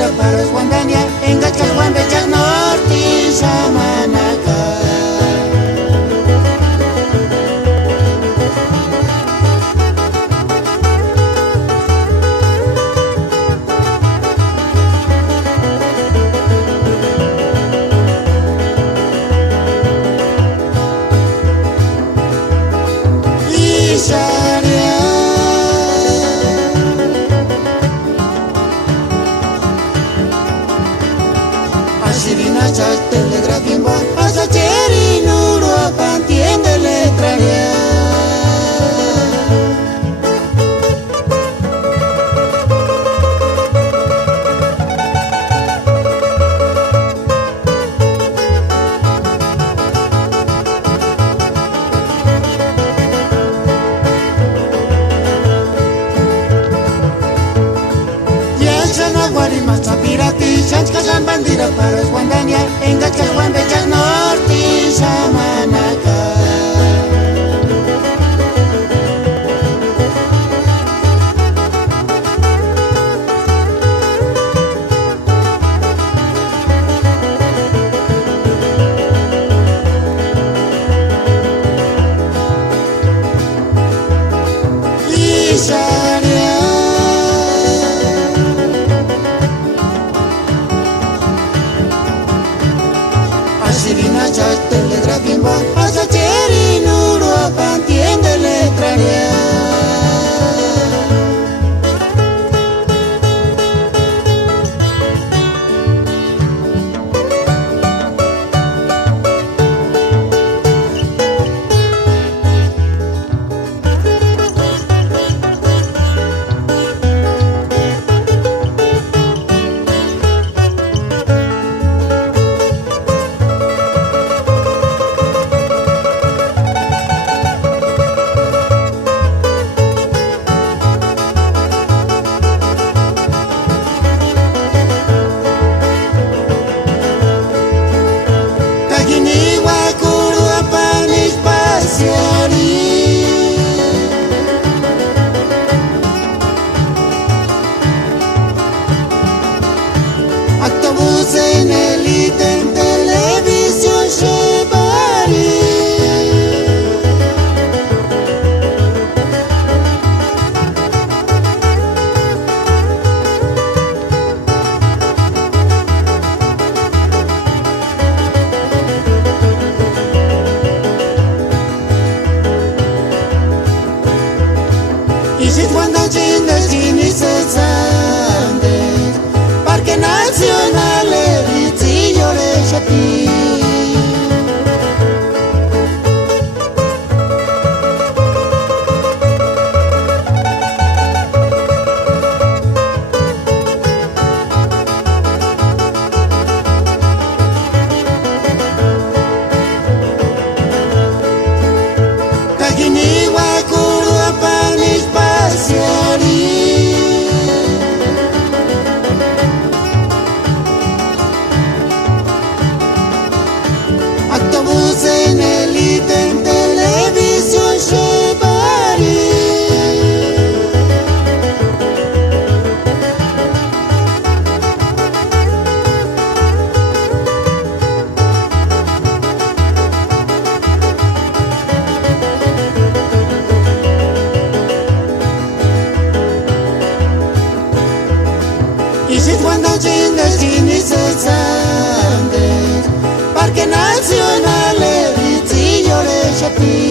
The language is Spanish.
bandera para Guandania, en Gachas, Guambechas, Norte, Samanaca. Asirina chas telegrafimbo asa cheri nuro pantiende letraria. Pirati, Chanchkasan bandera para Guandania, en Gachas, Guambechas, Norte, Samanaca. Asirina chas telegrafimbo asa cheri nuro pantiende letraria. Actobus en élite en televisión Chevali. Y si cuando chindes cine se sande Parque Nacional Ritzillo de Chapí. Cajiniwa Curuapan Espaciari. Actobus en élite en televisión Chevali. Y si cuando chindes cine se sande Parque Nacional Ritzillo de Chapí.